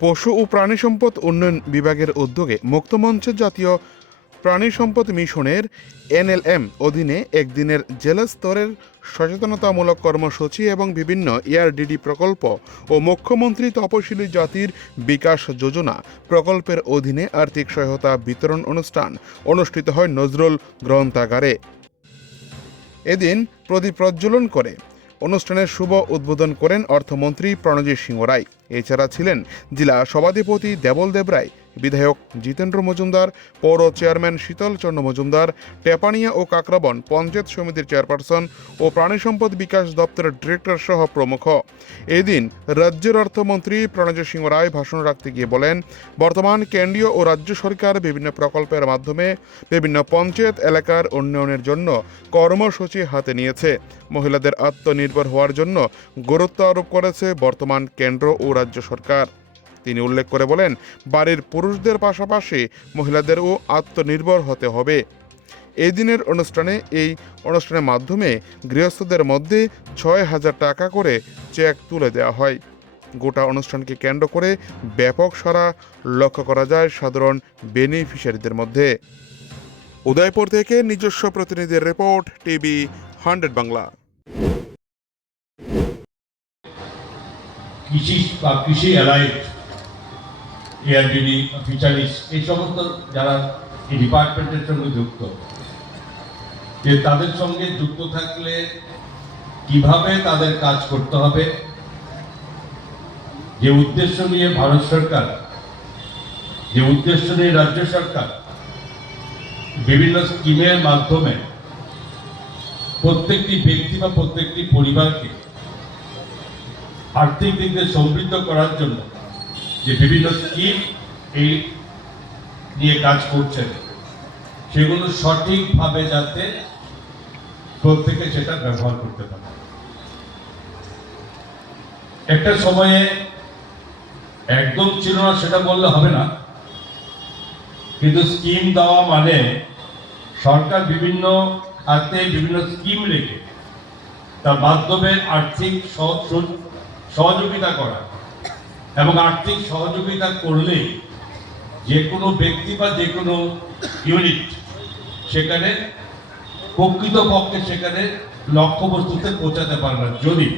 পশু ও প্রাণী সম্পদ উন্নয়ন বিভাগের উদ্যোগে মুক্তমঞ্চের জাতীয় প্রাণী সম্পদ মিশনের এনএলএম অধীনে একদিনের জেলা স্তরের সচেতনতামূলক কর্মসূচি এবং বিভিন্ন এআরডিডি প্রকল্প ও মুখ্যমন্ত্রী তপশিলি জাতির বিকাশ যোজনা প্রকল্পের অধীনে আর্থিক সহায়তা বিতরণ অনুষ্ঠান অনুষ্ঠিত হয় নজরুল গ্রন্থাগারে। এদিন প্রদীপ প্রজ্বলন করে অনুষ্ঠানের শুভ উদ্বোধন করেন অর্থমন্ত্রী প্রণজিৎ সিংহ রায়। এছাড়া ছিলেন জেলা সভাধিপতি দেবল দেব রায়, বিধায়ক জিতেন্দ্র মজুমদার, পৌর চেয়ারম্যান শীতল চন্দ্র মজুমদার, টেপানিয়া ও কাকরাবন পঞ্চায়েত সমিতির চেয়ারপারসন ও প্রাণী সম্পদ বিকাশ দপ্তরের ডিরেক্টর সহ প্রমুখ। এদিন রাজ্যের অর্থমন্ত্রী প্রণজিৎ সিংহ রায় ভাষণ রাখতে গিয়ে বলেন, বর্তমান কেন্দ্রীয় ও রাজ্য সরকার বিভিন্ন প্রকল্পের মাধ্যমে বিভিন্ন পঞ্চায়েত এলাকার উন্নয়নের জন্য কর্মসূচি হাতে নিয়েছে। মহিলাদের আত্মনির্ভর হওয়ার জন্য গুরুত্ব আরোপ করেছে বর্তমান কেন্দ্র ও রাজ্য সরকার। তিনি উল্লেখ করে বলেন, বাড়ির পুরুষদের পাশাপাশি মহিলাদেরও আত্মনির্ভর হতে হবে। এই দিনের এই অনুষ্ঠানের মাধ্যমে গৃহস্থদের মধ্যে ৬,০০০ টাকা করে চেক তুলে দেওয়া হয়। গোটা অনুষ্ঠানকে কেন্দ্র করে ব্যাপক সাড়া লক্ষ্য করা যায় সাধারণ বেনিফিশিয়ারিদের মধ্যে। উদয়পুর থেকে নিজস্ব প্রতিনিধির রিপোর্ট, টিভি 100 বাংলা। কৃষি বা কৃষি অ্যালাইড এআরডিডি ফিশারিজ এই সমস্ত যারা এই ডিপার্টমেন্টের সঙ্গে যুক্ত, যে তাদের সঙ্গে যুক্ত থাকলে কিভাবে তাদের কাজ করতে হবে, যে উদ্দেশ্য নিয়ে ভারত সরকার, যে উদ্দেশ্য নিয়ে রাজ্য সরকার বিভিন্ন স্কিমের মাধ্যমে প্রত্যেকটি ব্যক্তি বা প্রত্যেকটি পরিবারকে আর্থিক দিক দিয়ে সমৃদ্ধ করার জন্য যে বিভিন্ন স্কিম এই নিয়ে কাজ করছেন, সেগুলো সঠিকভাবে যাতে প্রত্যেকে সেটা ব্যবহার করতে পারে। একটা সময়ে একদম ছিল না সেটা বললে হবে না, কিন্তু স্কিম দেওয়া মানে সরকার বিভিন্ন খাতে বিভিন্ন স্কিম রেখে তার মাধ্যমে আর্থিক সহযোগিতা করা, এবং আর্থিক সহযোগিতা করলে যে কোনো ব্যক্তি বা যে কোনো ইউনিট সেখানে প্রকৃতপক্ষে সেখানে লক্ষ্যবস্তুতে পৌঁছাতে পারবে। যদি